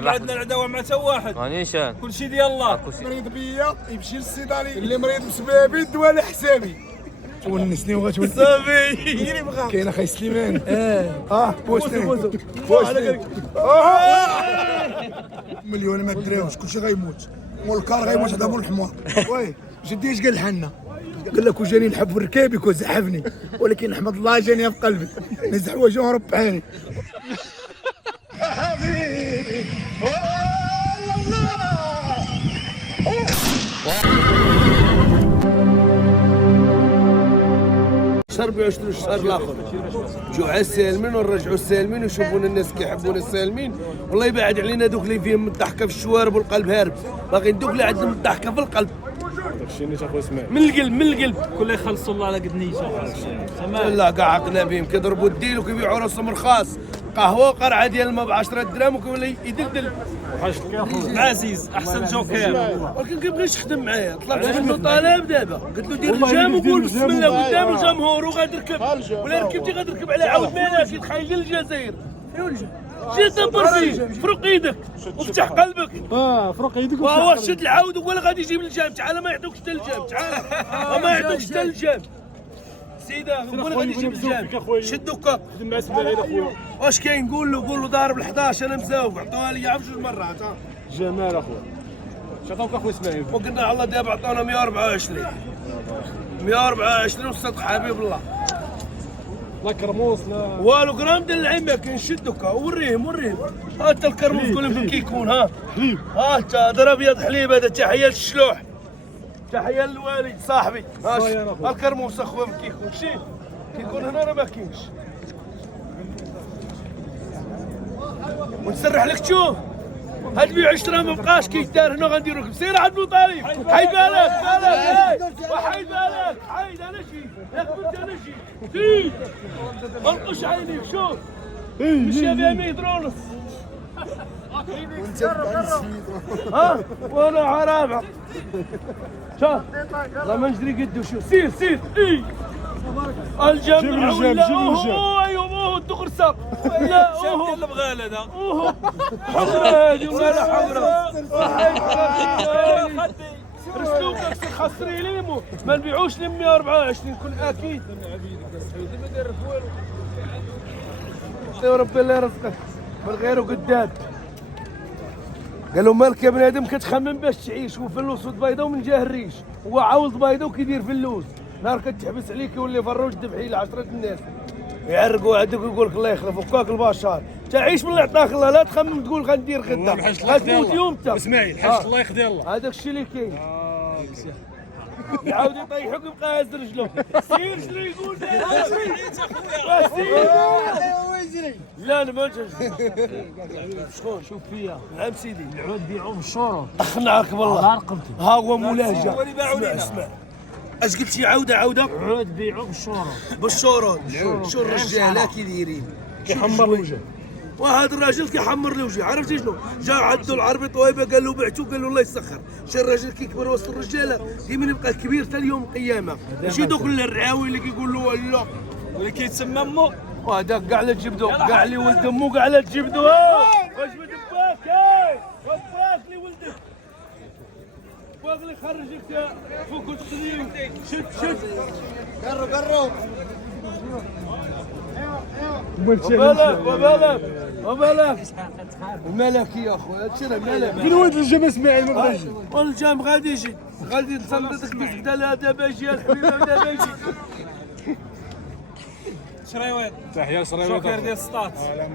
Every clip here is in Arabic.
ما عندنا العداوه مع تا واحد نيشان كل شيء ديال الله. مريض بيا يمشي للصيدلي، اللي مريض بسبابي الدواء على حسابي. تونسني وغتونس صافي كاين اخي سليمان. بوستين مليون ما دراوش، كلشي غيموت، مول الكار غيموت، هذا مول الحمار. وي جدي اش قال لحنا؟ قال لك وجاني نحب في ركابي كون زحفني، ولكن نحمد الله جاني في قلبي، نزح وجهه وربحاني. حبيبي شهر بيعشروا الشهر الاخر جو على السالمين ونرجعوا السالمين ويشوفونا الناس كيحبونا السالمين. والله يبعد علينا دوك اللي فيهم الضحكه في الشوارب والقلب هارب، باغيين دوك اللي عندهم الضحكه في القلب. داكشي اللي تاخذ اسماعيل من القلب من القلب. كل يخلصوا الله على قد نيته. لا كاع عقنا بهم كيضربوا الديل وكيبيعوا راسهم رخاص. قهوه قرعه ديال الماء ب 10 دراهم وكيولي يدلدل. عزيز احسن جوكر، ولكن كيبغيش يخدم معايا. طلبت منه طلب دابا قلت له دير الجام وقول بسم الله قدام الجمهور وغادي نركب، ولا ركبتي غادي نركب على عاود مالك تخيل الجزائر. جي دبر فيه، فرق ايدك وفتح قلبك. فرق يدك وهو شد العاود وقال غادي يجيب الجام. تعال ما يعطوكش حتى الجام، تعال ما يعطوكش حتى الجام. سيدة قول غادي يجيب الجام. شدو كا خدم مع اسماعيل اخويا. واش كاين؟ قول له ضارب ال 11 انا مزاوق، عطوها لي عرف جوج مرات. جمال اخويا شطوك اخويا اسماعيل. وقلنا على الله دابا عطونا 124 124 وصدق حبيب الله. لا كرموس لا والو كرام ديال العين ما كاين. شدوك وريهم ها انت الكرموس كلهم في كيكون. ها انت هذا ابيض حليب. هذا تحيه للشلوح، تحيه للوالد صاحبي. ها الكرموس اخويا في كيكون. شي كيكون هنا راه ما كاينش. ونسرح لك تشوف هاد بيع 10 ما بقاش كيدار هنا. غنديرو لك سير عند ابو طالب. حيد بالك وحيد بالك. حيد انا شي ياك بنت انا شي زيد ما نقش عينيك. شوف مشي بها 100 درونس. وانا عرابه. شوف والله ما نجري قدو. شوف سير الجمع ولا ايوه الدغرسه لا شاب ديال البغال هذا. هادي ولا حمراء رسلوك خسري ليمو ما نبيعوش ل 124 كل اكيد. يا ربي الله يرزقك من غيره قدام. قالوا مالك يا بنادم كتخمم باش تعيش وفلوس بيضاء ومن جاه الريش. هو عاوز بيضاء وكيدير فلوس. نهار كتحبس عليك يولي فروج ذبحي ل 10 الناس يعرقوا عندك ويقول لك الله يخلف وكاك البشر. تعيش من اللي عطاك الله، لا تخمم تقول غندير غدا غتموت يوم انت. اسماعيل حاجه الله يخدي الله. هذاك الشيء اللي كاين. يعاود يطيحوك ويبقى هاز رجلو. سير شنو يقول سير. لا انا ما نجري. شكون شوف فيا نعم سيدي. العود بيعوه بالشورو. اخنعك بالله على رقبتي. ها هو مولاجه. اسمع اش قلتي؟ عوده عود بيعوه بالشورو. بالشورو. شو الرجاله كي دايرين كيحمر الوجه. وهذا الراجل كيحمر الوجه. عرفتي شنو؟ جا عندو العربي طويبه قال له بعتو، قال له الله يسخر. شي الراجل كيكبر وسط الرجاله ديما يبقى كبير حتى اليوم القيامه. ماشي دوك الرعاوي اللي كيقول له لا واللي كيتسمى مو وهذاك كاع لا تجبدو كاع اللي ولد امو كاع لا تجبدو. واش بد باك باك لي ولدك باك اللي خرجك فوق التسليم. شد قرب ومالك يا اخويا هادشي راه مالك. فين ولد الجامع اسماعيل ما بغاش يجي؟ والجام غادي يجي غادي نصندقك بزكدا. لا دابا يجي الحبيبه دابا يجي. شريويط تحيه لشريويط جوكر ديال السطات.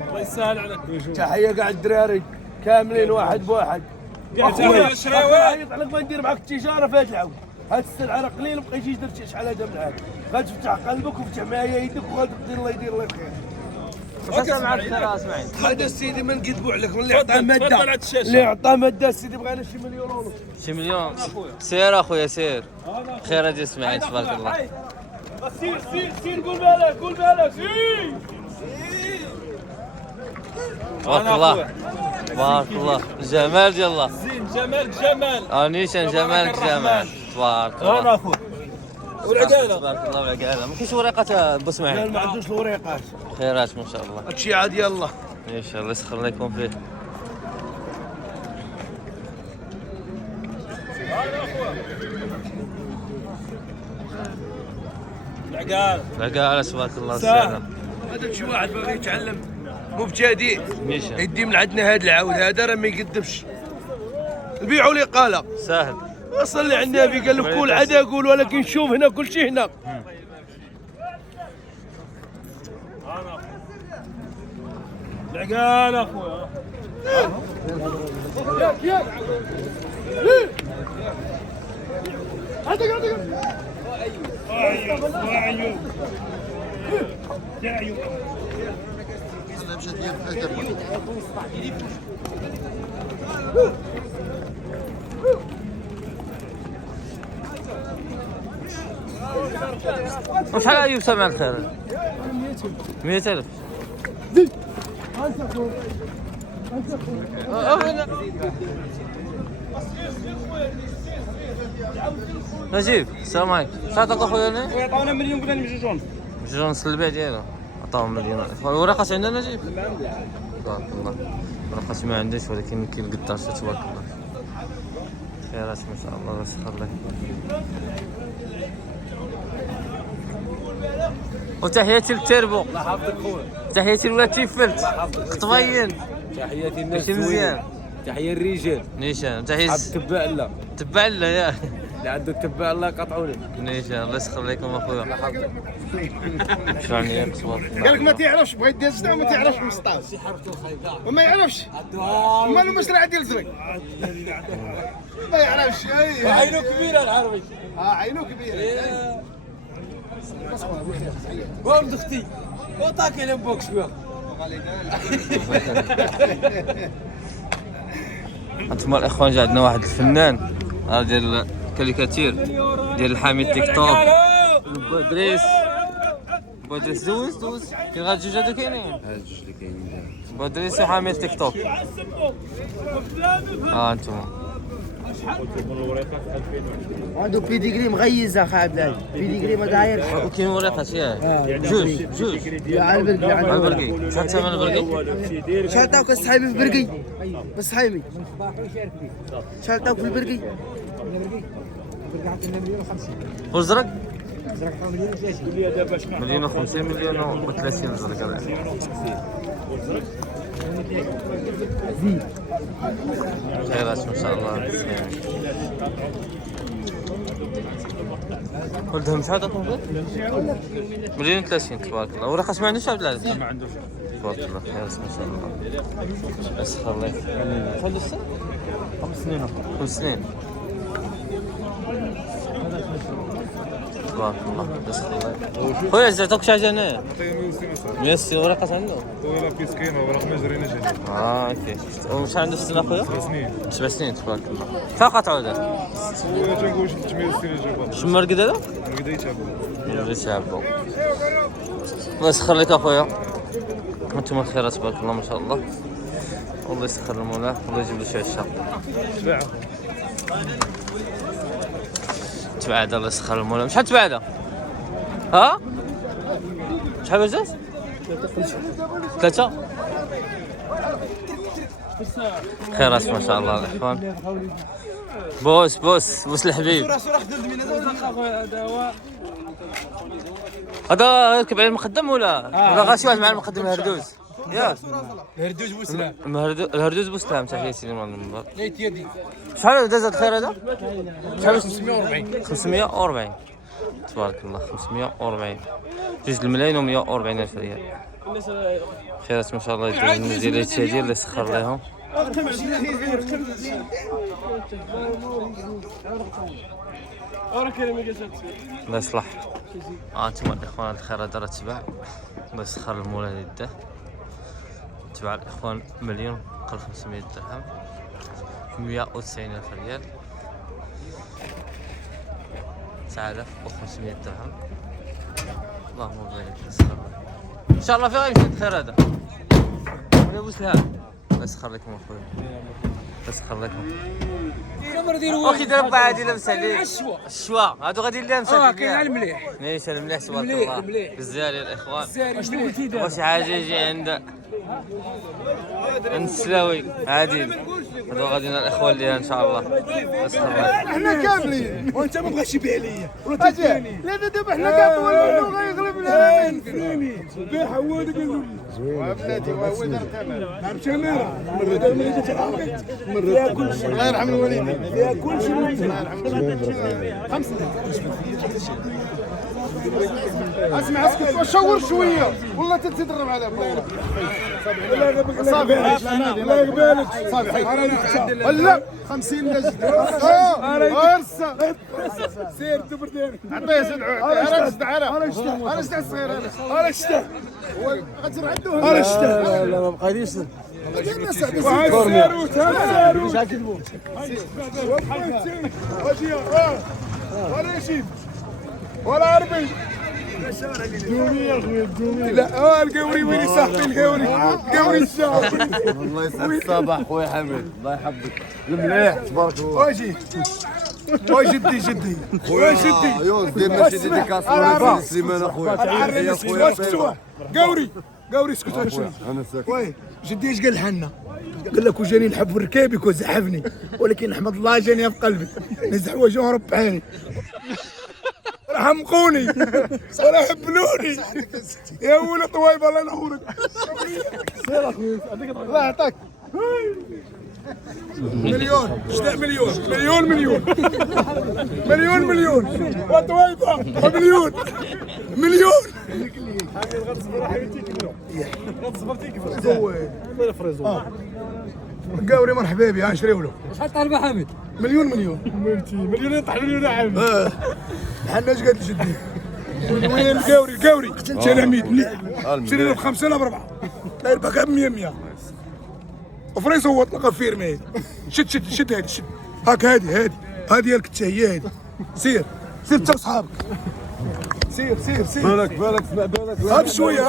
الله يسهل عليك. تحيه كاع الدراري كاملين واحد بواحد. تحيه شريويط. عيط عليك ما ندير معاك التجاره في هاد العود. هاد السلعه راه قليل بقى يجي درت شحال هذا معاك. غتفتح قلبك وفتح معايا يدك وغتقدر الله يدير الله الخير. هذا سيدي ما نكذبوا عليك. اللي عطاه ماده اللي عطاه ماده سيدي بغينا شي مليون ونص. شي مليون. سير اخويا سير. خير هادي اسماعيل تبارك الله. سير قول بالك تبارك الله تبارك الله. جمال ديال الله. زين جمال نيشان جمالك جمال تبارك الله. انا اخويا والعقاله تبارك الله والعقاله. ما كاينش ورقه بو لا اسماعيل؟ ما عندوش الوريقات. خيرات ما شاء الله. هادشي عاد يلاه ان شاء الله يسخر الله يكون فيه. العقال تبارك الله سهل. هذا شي واحد باغي يتعلم مبتدئ نيشان يدي من عندنا هذا العود هذا راه ما يقدمش. البيع والإقالة سهل. صلي على النبي قال لك كل عدا يقول ولكن شوف هنا كل شيء هنا. العقال اخويا. وشحال ايوب سامع الخير؟ 100,000. نجيب السلام عليكم. شحال عطاك اخويا انا؟ عطاونا مليون قلنا بجوج ونص البيع ديالو عطاهم مليون. الورقات عندنا نجيب؟ تبارك الله. الورقات ما عنديش ولكن كاين القداش تبارك الله. خيرات ما شاء الله الله يسخر لك. وتحياتي للتربو. الله يحفظك خويا. تحياتي لولاد تيفلت. قطبين. تحياتي الناس ماشي مزيان. تحية الرجال. نيشان تحية تبع الله. تبع الله يا اللي عنده تبع الله قطعوا لي. نيشان الله يسخر لكم اخويا. شراني ياك صباح. قال لك ما تعرفش بغا يدير الزنا وما تعرفش مسطاس وما يعرفش مالو مسرع ديال الزرق ما يعرفش. عينه كبيرة العربي. عينو كبير. قوم دختي. وطاك على بوك شوية. انتم الاخوان جا عندنا واحد الفنان ديال الكاريكاتير ديال الحامي تيك توك بودريس. بودريس دوز كاين غير جوج هادو كاينين. هاد جوج اللي كاينين بودريس وحامي تيك توك. انتم عنده بيديغري مغيزه اخا عبد العزيز. بيديغري ما دايرش. وكاين ورقات ياك جوج على البرقي على البرقي. شحال ثمن البرقي؟ شحال عطاوك الصحيمي في البرقي؟ الصحيمي شحال عطاوك في البرقي؟ والزرق؟ مليون و 50 مليون و 30 الزرق هذا. خيرات ما شاء الله. ولدهم شحال عطاكم؟ مليون و 30 تبارك الله. ورقات ما عندوش عبد العزيز؟ ما عندوش تبارك الله. خيرات ما شاء الله. يسخر الله. شحال عنده السن؟ 5 سنين. 5 سنين تبارك الله. يسخر الله. خويا عطاك شي حاجه هنايا؟ 160 ورقات عنده؟ طويله كيسكينه ورق ما جرينا جري. اوكي. وشحال عنده السن اخويا؟ 7 سنين. 7 سنين تبارك الله. شحال قطعوا هذا؟ خويا تنقول شي 360 جوبه. شنو مرقد هذا؟ بدا يتعبوا. بدا يتعبوا. الله يسخر لك اخويا. انتم الخيرات تبارك الله ما شاء الله. والله يسخر المولى والله يجيب له شي عشاء. تبع هذا الله يسخر المولى. شحال تبع هذا؟ ها؟ شحال بجاز؟ 3. خيرات ما شاء الله الاخوان. بوس الحبيب. هذا يركب على المقدم ولا غاشي واحد مع المقدم الهردوز؟ ياك الهردوج بوسلام. الهردوز بوسلام. تحياتي لهم المنبر. شحال داز هذا الخير هذا؟ شحال؟ 540. 540 تبارك الله. 540 جوج الملايين و 140 الف ريال. خيرات ما شاء الله. يدير الناس ديال التاجير اللي سخر لهم. الله يصلح. انتم الاخوان الخير هذا راه تباع. الله يسخر المولى يده. تبع الاخوان مليون 500 درهم 190 الف ريال 9500 درهم. اللهم بارك يسخر ان شاء الله. في غير يمشي الخير هذا ولا بوسلام. الله يسخر لكم اخويا. الله يسخر لكم. اوكي دابا عادي لابس عليه الشوا هادو غادي لابس عليه. كاين المليح. نيش المليح تبارك الله. بالزاري الاخوان. واش حاجه يجي عند السلاوي عادي هذو غاديين الاخوان اللي ان شاء الله. احنا كاملين وانت ما بغاش يبيع ليا اجي لا دابا احنا كاع ولو غيغلب لنا بيع حوادك يقول بلاتي هو دار كامل نعم تماره مرة ما جيت العربية فيها كل شيء الله يرحم الوالدين فيها كل شيء الله يرحم الوالدين خمسة اسمع اسكت شور شويه والله تتدرب على صافي الله يقبلك صافي لا 50 نجد ارسا سير تبردين عطيه سدعو انا اشتع انا اشتع الصغير انا اشتاق غتر عنده انا اشتاق لا ما بقيتيش ساروت ساروت اجي ولا شيء ولا عربي دومي يا اخويا دومي لا القوري وين صاحبي القوري الشعب الله يسعد الصباح خويا حميد الله يحفظك المليح تبارك الله واجي جدي خويا جدي يوز ديرنا شي ديديكاس لسليمان اخويا يا خويا قوري اسكت انا ساكت وي جدي ايش قال لحنا؟ قال لك وجاني نحب ركابك وزحفني ولكن نحمد الله جاني في قلبي نزح وجهه رب عيني حمقوني ولا هبلوني يا ولد طويب الله ينورك الله يعطيك مليون وطويبه مليون قوري مرحبا بي نشريو له شحال طالبه حامد؟ مليون يطيح مليون يا حامد. حنا اش قالت جدي وين القوري شري 100 مليح شري له ب5 ولا ب4 داير باقا 100 وفريس هو طلق فيرمي شد هادي شد هاك هادي ديالك انت هي هادي سير انت وصحابك سير بالك اسمع بالك ها بشويه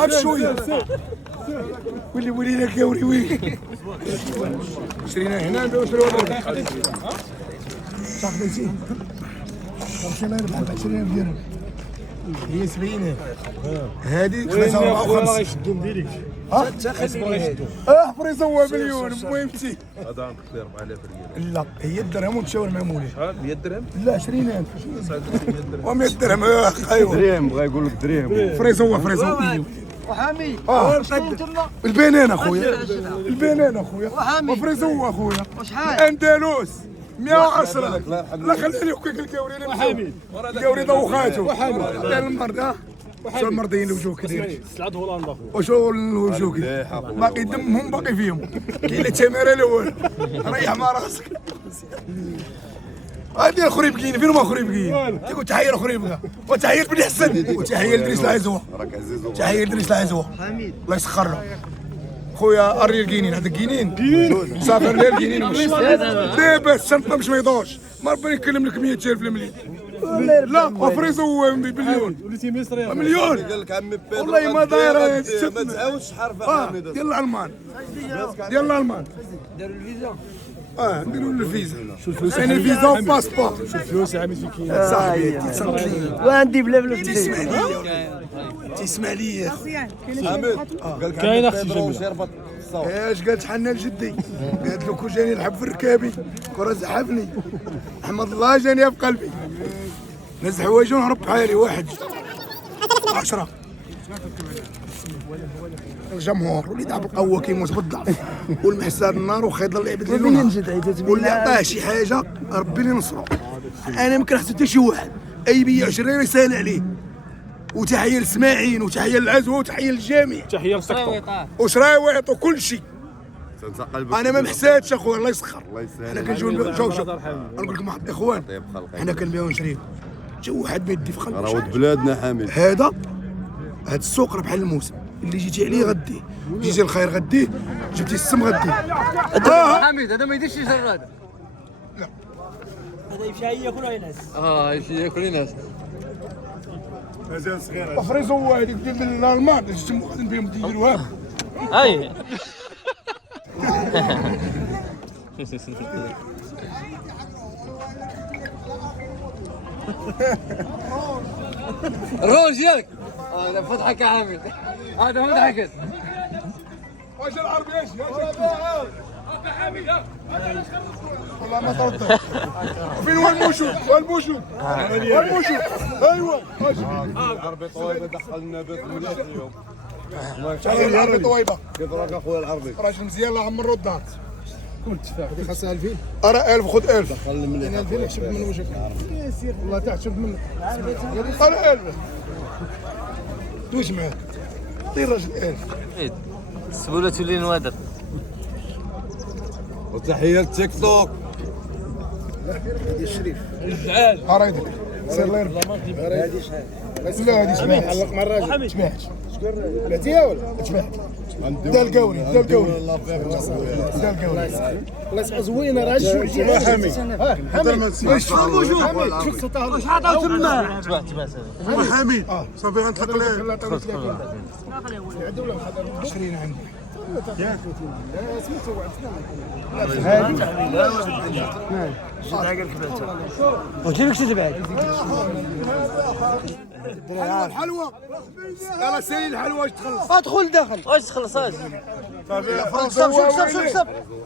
ولي لك قوري وين شرينا هنا نديرو شريوه صاحبي زين 50,000 ب 20,000 درهم هي 70,000 هادي 55 يشدهم ديريكت. فريز هو مليون المهم شي هذا نقدر 4,000 ريال لا هي الدرهم وتشاور مع مولاي شحال 100 درهم لا 20,000 و100 درهم ايوا درهم بغا يقول لك درهم فريز هو مليون وحميد البنان اخويا وفريز هو اخويا اندلس 110 لا خليني يحكيك الكوري وحميد الكوري دوخاتو دار المرض شو المرضيين اللي وجهك كدير سلعة هولندا اخويا. وشو الوجوه باقي دمهم باقي فيهم كاين اللي التماره الاول ريح مع راسك هادي الخريب كاين فين هما خريبكين تيقول تحيه لخريبكا وتحيه بن حسن وتحيه لدريس العزوه تحيه لدريس العزوه الله يسخر له خويا اري الكينين هذا الكينين سافر لي الكينين دابا الشنطه باش ما يدورش ما ربي يكلم لك 100,000 المليون لا وفريزو هو بمليون وليتي مصري. مليون قال لك عمي بيدرو والله ما دايره ما تعاودش حرف حميد ديال الالمان داروا الفيزا. نديروا له الفيزا يعني الفيزا وباسبور الفلوس يا حميد فين صاحبي تيتصنت لي وعندي بلا فلوس تسمع لي يا اخويا حميد قال لك كاين عمي اختي بيدرو جميلة. شربت الصوت اش قالت حنا لجدي قالت له كون جاني نلعب في ركابي كره زحفني احمد الله جاني في قلبي نزح وجهه ونهرب حالي 1 10 الجمهور واللي دعب القوه كيموت بالضعف والمحساد النار وخيض الله يعبد لي واللي عطاه شي حاجه ربي اللي نصرو انا ما كنحسد حتى شي واحد اي بيع شريره يسهل عليه وتحيه لاسماعيل وتحيه للعزوه وتحيه للجميع تحيه لسكتو. وشرايوه يعطوا كل شيء تنسى قلبك انا ما محتاجش اخويا الله يسخر الله يسهل انا عليك. كنجيو شوف نقول لكم واحد الاخوان طيب خلقك. حنا كنبيعو نشريو جا واحد ما يدي في راه قلبه ولد بلادنا حميد هذا السوق راه بحال الموسم اللي جيتي عليه غديه جيتي الخير غديه جبتي السم غديه حميد هذا ما يديرش يجر هذا. هذا يمشي ياكل وينعس. يمشي ياكل وينعس. وفريزو هو هذيك ديال الالمان اللي جيتو غادي بهم ديروها اي الروج ديالك. هذا فضحك يا حميد. هذا فضحك. واش العربي ايش والله ما ترد. وفين هو الموجود؟ والموجود ايوه. العربي طويبه دخلنا بيت مليح اليوم. العربي طويبه كيف راك اخويا العربي؟ راجل مزيان الله عمر الدار. كنت تفاح هذه خاصها 2000. ارى 1000 خذ 1000. دخلنا مليح. 2000 شفت من وجهك. والله تحت شفت منك. ارى 1000. دوش معاك. طير راجل 1000. السبوله تولي نوادر. وتحيه للتيك توك. ارى يدك. سير الله يرضى. لا هذه شبعت. علق مع الراجل. شبعت. بعتيها ولا؟ شبعت. دا القوري دا القوري. الله يسعى زوينه راجل. حامي. شوف صوتها. واش عطاو تما؟ هو حميد صافي غنطلق ليه 20 عندي وكيف كتبعك؟ الحلوى يلا سيري الحلوى واش تخلص ادخل داخل. واش تخلص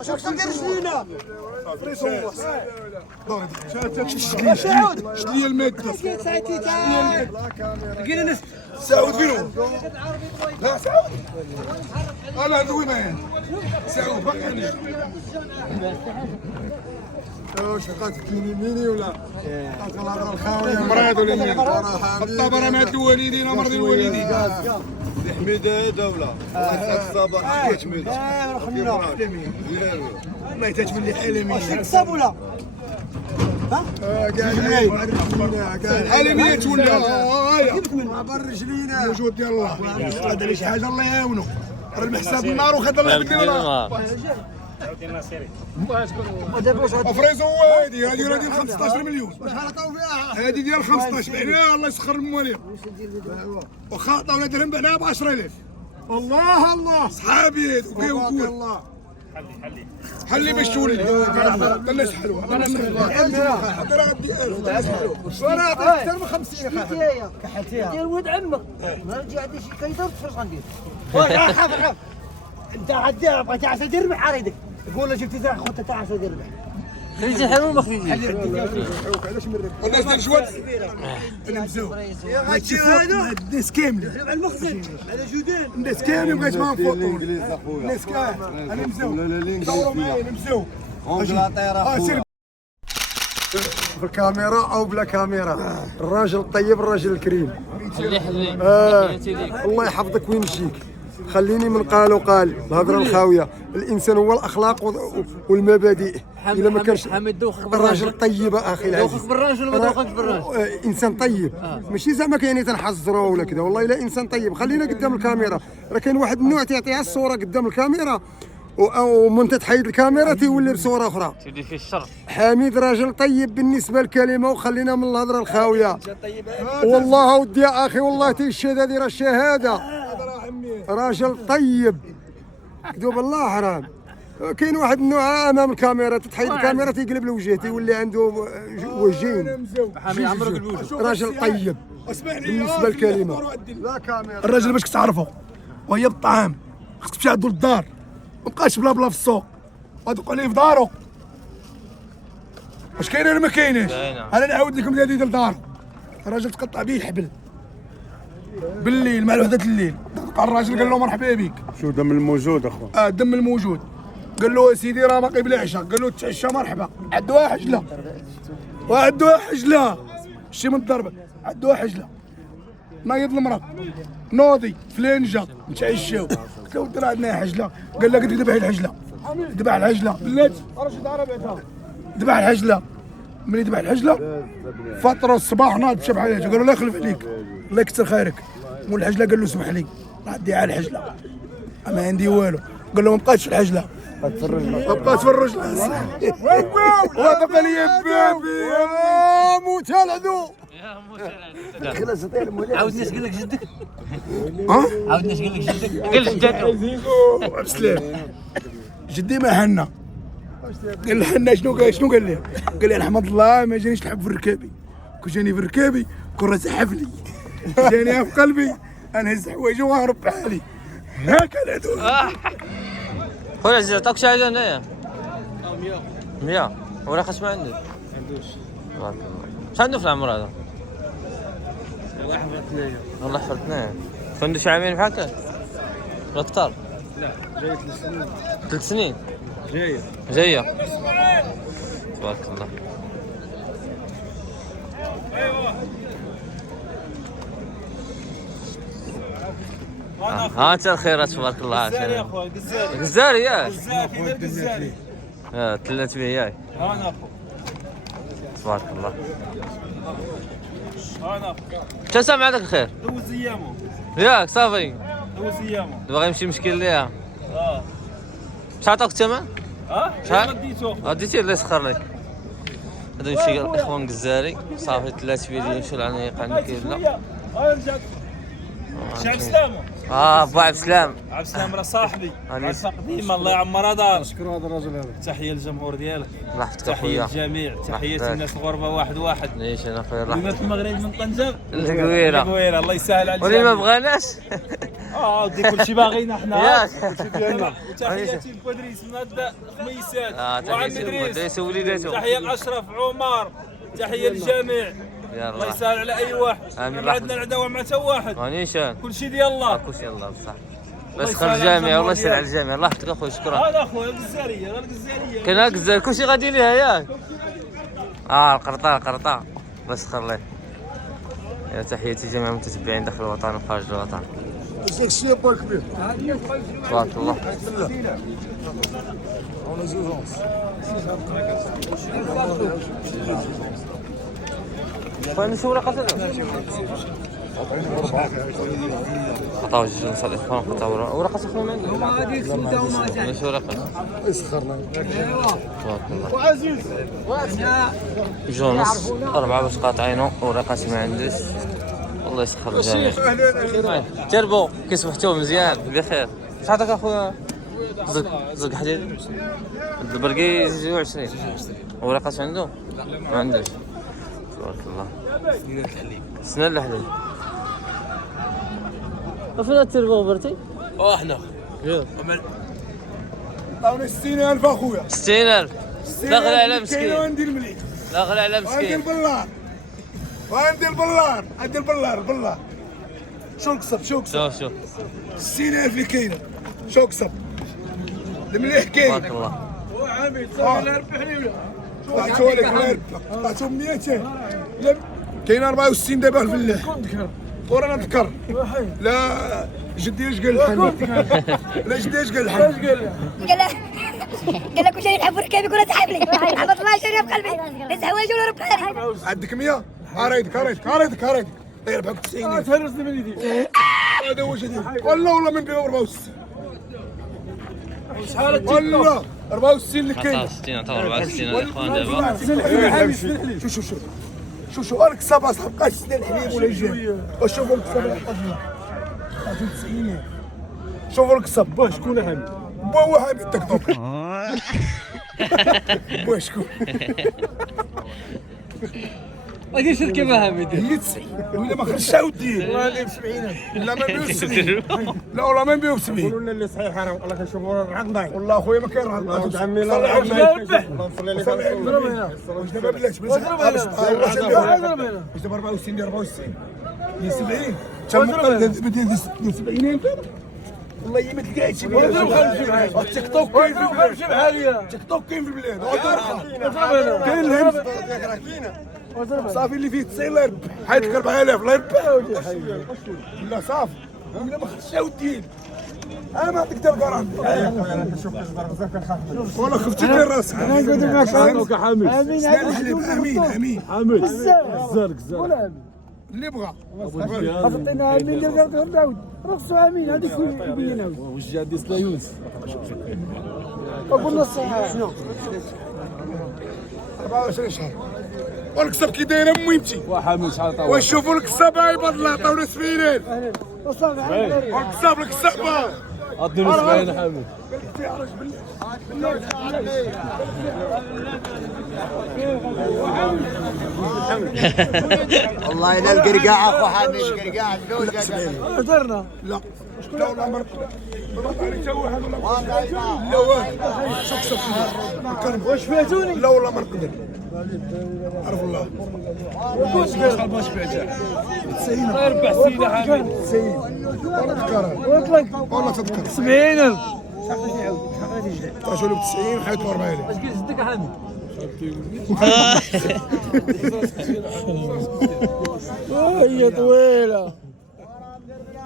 شوف دير رجلينا. شد لي الماده لقينا ناس سعود فينو لا سعود انا هذا وين يعني سعود باقي عندي واش بقات كيني ميني ولا بقات الهضره الخاويه مراد ولا مين الطبره مات الوالدين مرض الوالدين حميده دوله. الصباح حكيت حميده. الله يتجمل لي عالميه حساب ولا؟ عالميه ولا عبر رجلينا موجود ديال الله هذا لي شي حاجه الله يعاونو راه المحساب النار وخد الله يبدل لنا افريزو هادي ديال 15 مليون هادي ديال 15 بعناها الله يسخر المواليد واخا عطاونا درهم بعناها ب 10000 الله صحابي وكيقول حلي باش تولي الناس حلوه انا غادي 1000 وانا عطيك اكثر من 50 اخي كحلتيها ديال ولد عمك. ما رجع عندي شي كيدور تفرج غندير. خاف انت غدير بغيتي 10 درهم حاريدك. قول له جبتي زاك خوت تاع 10 درهم. خليتي الحلوى ما خليتيش. والناس ديال الجواد انا مزوق هادشي هذا الناس كاملين على المخزن على جودان. الناس كاملين بغيت ما نفوتوا الانجليز اخويا. الناس كاملين انا مزوق لا الانجليز دوروا معايا انا مزوق انجلترا اخويا. بالكاميرا او بلا كاميرا الراجل الطيب الراجل الكريم حلي الله يحفظك ويمشيك. خليني من قال وقال الهضره الخاويه. الانسان هو الاخلاق والمبادئ. الا ما كانش حمد دوخك الراجل طيب اخي العزيز. دوخك بالراجل ولا ما دوخكش بالراجل؟ انسان طيب ماشي زعما كاين تنحزروا ولا كذا. والله الا انسان طيب. خلينا قدام الكاميرا. راه كاين واحد النوع تيعطيها الصوره قدام الكاميرا ومن تحيد الكاميرا تيولي بصوره اخرى. تولي فيه الشر. حميد راجل طيب بالنسبه للكلمه. وخلينا من الهضره الخاويه. والله ودي يا اخي والله تيشهد هذه راه الشهاده. راجل طيب كذوب الله حرام. كاين واحد النوع امام الكاميرا تتحيد الكاميرا تيقلب الوجه تيولي عنده وجهين. راجل طيب بالنسبه للكلمه. لا كاميرا الراجل باش تعرفوا وهي بالطعام خصك تمشي عندو للدار ما بقاش بلا في السوق غادوق عليه في دارو. واش كاين ولا ما كايناش؟ انا نعاود لكم هذه ديال دارو. الراجل تقطع به الحبل بالليل مع وحدة الليل. لقى الراجل قال له مرحبا بك. شو دم الموجود اخويا؟ الدم الموجود. قال له يا سيدي راه باقي بلا عشاء. قال له تعشى مرحبا. عدوها حجله وعدوها حجله شي من الضربه عدوها حجله. نايض المرض نوضي فلانجه نتعشاو. قلت له ودي راه عندنا حجله. قال لك ذبح الحجله. ذبح الحجله بلاتي ذبح الحجله. ملي ذبح الحجله فطروا الصباح ناض مشى بحال هكا. قالوا الله يخلف عليك الله يكثر خيرك. مول الحجله قال له اسمح لي راه عندي على الحجله ما عندي والو. قال له ما بقاتش في الحجله ما بقات في الرجل. وهذا بقى لي بابي يا موت العدو. عاودني اش قال لك جدك؟ عاودني اش قال لك جدك؟ قال جدك بسلام جدي ما حنا. قال لي حنا شنو قال لي؟ قال لي احمد الله ما جانيش نحب في ركابي. كون جاني في ركابي كون راه زحف لي. جاني في قلبي انا هز حوايجي وهرب بحالي. هاك العدو. خويا عزيز عطاك شي حاجه هنايا. 100 ولا خاص ما عندك؟ ما عندوش. تبارك الله. شحال عنده في العمر هذا؟ والله حفظت ثنايا. والله حفرتناه. عنده شي عامين بحال هكا؟ ولا أكثر؟ لا جاي 3 سنين. 3 سنين؟ جايه. جاية. تبارك الله. ها انت الخيرات تبارك الله جزاري يا عشان اخويا جزاري. الجزاري ياك؟ جزاري كي داير جزاري. تلات به ياك؟ انا اخو. تبارك الله. انا اخو. شا سامع هذاك الخير؟ دوز ايامه. ياك صافي دوز ايامه. دابا غيمشي مشكل ليها. اه. شحال عطاك الثمن؟ شحال ديتو؟ ديتي الله يسخر لك. هذا يمشي الاخوان الجزاري صافي 3 فيديو يمشيو العنايق عندك ولا؟ رجعت. شعب سلامه. با عبد السلام. عبد السلام راه صاحبي. عليك. عرفه قديمه الله يعمرها دار. شكرا هذا الرجل هذا. تحيه للجمهور ديالك. الله يحفظك تحيه اخويا. للجميع. تحيه يحفظك. للناس الغربه واحد واحد. ليش انا اخويا الله وليمة يحفظك. المغرب من طنجة. القويره. القويره الله يسهل على واللي ما الجميع. بغاناش ودي كلشي باغينا حنا. ياك. وتحياتي لبدريس منادة خميسات. وعم تحياتي ادريس. وليداتو. تحيه لاشرف عمر. تحيه للجميع. الله يلا يسهل على اي واحد. آمين. ما عندنا العداوه مع حتى واحد. نيشان كلشي ديال الله. كلشي يلا بصح. الله بس يسهل خرج على الجامع والله يسهل على الجمهور الجامع الله يحفظك اخويا شكرا. هذا اخويا الجزائريه غير الجزائريه. كان هاك الزر كلشي غادي ليها ياك. القرطاء الله يسخر ليه. يا تحياتي جميع المتتبعين داخل الوطن وخارج الوطن. داك الشيء با كبير. تبارك الله. فين شو ورقة قطعوا جوج نص الاخوان قطعوا ورقة اخوان ما هذيك سوداء وما جاي شو ورقة يسخرنا. تبارك الله. وعزيز جوج نص 4 باش قاطعينو ورقة ما عندش الله يسخر الجميع. جربوا كيصبحتوا مزيان بخير. شحال عطاك اخويا؟ زق حديد البرقي 22 ورقة عنده؟ ما عندوش. تبارك الله. سنة الحليب. فين التربو برتي؟ احنا. عطاونا 60000 اخويا. 60000 لا غلا على كاين مسكين وندير المليح. لا غلا على وندير مسكين. البلار. وندير البلار. عندي البلار. شو القصب شوف 60000 اللي كاينه. شو القصب المليح كاين. تبارك الله. عامل صار 40 عطوا لك عطوا 200 كاين 64 دابا في الفلاح ورانا نذكر لا جدي اش قال لا جدي اش قال قال لك وش يلعب ركابي يقول اسحب لي عبط الله شريف قلبي الزحوه يجوا رب حالي عندك 100 هاريدك يربحك 90 تهرسني من يدي. هذا هو جديد والله من بيه 64 شحال والله 64 اللي كاين 60 عطاو 64 الاخوان دابا. شو راك صاب اصاحب بقاش سنان الحليب ولا جاي وشوفوا القصب شوفوا القصب شكون حامي؟ بوا هو حامي التكتوك بوا شكون غادي شركه ما حميد هي 90 ولا ما خرجش عاودي والله اللي ب 70 لا ما بيه 70 لا والله ما بيه 70 قولوا لنا اللي صحيح انا والله كنشوفوا الرعد والله اخويا ما كاين راه عمي صلي على النبي الله نصلي عليه واش دابا بلاش واش دابا 64 ديال 64 هي 70 بدي 70 والله ما تلقاش شي بلاد تيك توك كاين في البلاد تيك توك كاين في البلاد كاين الهمز صافي اللي فيه 90 الله يربح حياتك 4000 الله يربح لا صافي ولا ما خرجش عاودين انا ما عندك دابا كرامتي والله خفتي من راسك انا نقول لك حامد امين حامد زارك اللي بغى عطينا امين اللي غير داود رخصوا امين هذيك يبينها واش جا دي سلايوس وقلنا الصحه شنو 24 شهر والقصب كي دايره ميمتي وحامد شحال عطاو وشوفوا القصب عباد الله عطاونا 70 وصافي على والقصب القصب عطيني 70 حامد والله لا القرقاع اخو حامد القرقاع هدرنا لا لا والله ما نقدر والله عليك تا واحد ولا لا واحد شوف واش فاتوني لا والله ما نقدر عرف الله باش بعتها 90 ربح سيدة حامد 90 والله تذكر والله تذكر 70,000 تعشوا له ب 90 حياته 40,000 اش قلت صدق حامد هي طويلة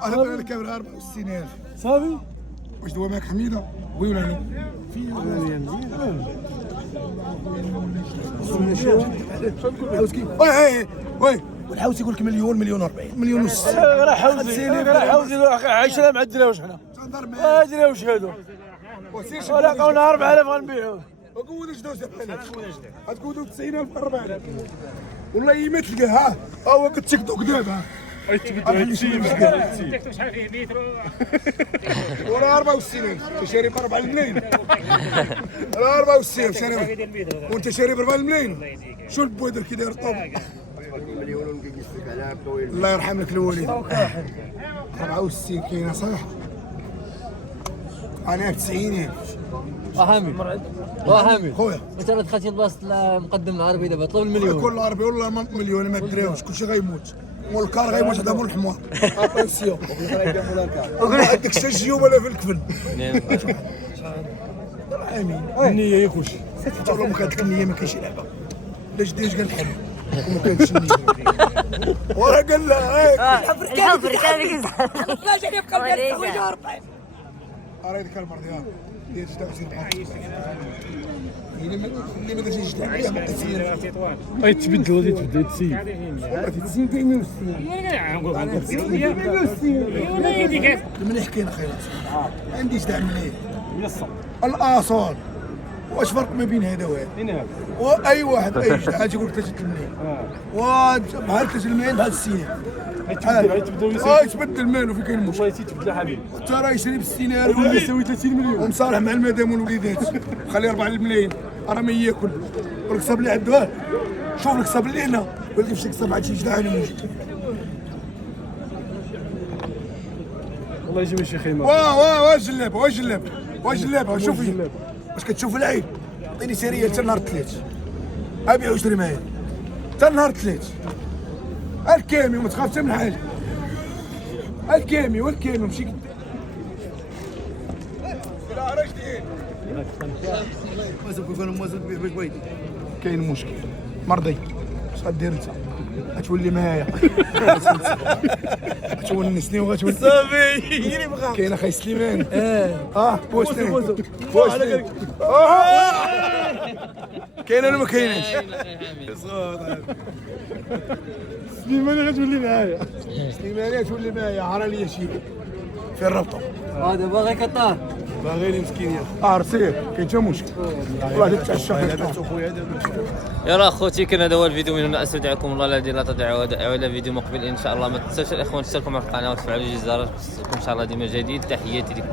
انا بغيت الكاميرا 64,000 صافي واش دوا معك حميده وي ولا لا وي وي والحوسي يقول لك مليون مليون 40 مليون ونص غير حوزي عايشنا ما عندناوش حنا ما عندناوش هادو ولا لقاونا 4,000 غنبيعوه وقول اش دوز غتقولوا 90,000 40,000 والله ما تلقاها ها هو قد تيك توك دابا وراه 64,000 شاري ب 4 ملايين راه 64 شاري وانت شاري ب 4 ملايين شو البويدر كي داير طوب الله يرحم لك الوالد 64 كاينه صح انا ب 90,000 وحامد خويا انت راه دخلتي لبلاصه المقدم العربي دابا طلب المليون كل عربي والله ما مليون ما دراوش كلشي غيموت والكار غيموت هذا مول الحمار اتونسيون عندك سجيو ولا في الكفن امين النية هي كلشي والله ما كانت النية ما كاينش لعبه لا جديش قال الحل وما كانتش النية وراه قال لها الحفر كان يزعل 12 يبقى 149 راه هذيك المرض يا جدع زيد بحال اللي ما درتيش تاع ما تسير يتبدلوا يتسيب المليح كاين خيرات عندي جدع مليح الاصول واش فرق ما بين هذا وهذا واي واحد اي جدع تيقول لك 3 ملايين بحال 3 ملايين بحال السنين يتبدل مالو في كاين مشكل والله تيتبدل حبيبي حتى راه يشري بالسيناريو ولا يساوي 30 مليون ومصالح مع المدام والوليدات خلي 4 ملايين راه ما ياكل والقصب اللي عنده شوف القصب اللي هنا ولكن فاش القصب عاد شي جدع انا موجود والله يجي شي خيمه واه جلابه شوفي واش كتشوف العين عطيني سيريه حتى نهار الثلاث ابيع واشتري معايا حتى نهار الثلاث الكامي وما تخاف حتى من حاجه الكامي ماشي لا راشدين كاين مشكل مرضي اش غدير انت غتولي معايا غتونسني وغتولي صافي كاين اخي سليمان بوستين كاين ولا ما كاينش سليماني غتولي معايا سليماني غتولي معايا عرا ليا شي في الربطه هذا باغي كطار باغي مسكين يا سير كاين حتى مشكل والله تتعشى يلا اخوتي كان هذا هو الفيديو من هنا استودعكم الله الذي لا تضيع ودائعه الى فيديو مقبل ان شاء الله. ما تنساوش الاخوان تشتركوا مع القناه وتفعلوا الجرس ان شاء الله ديما جديد. تحياتي لكم.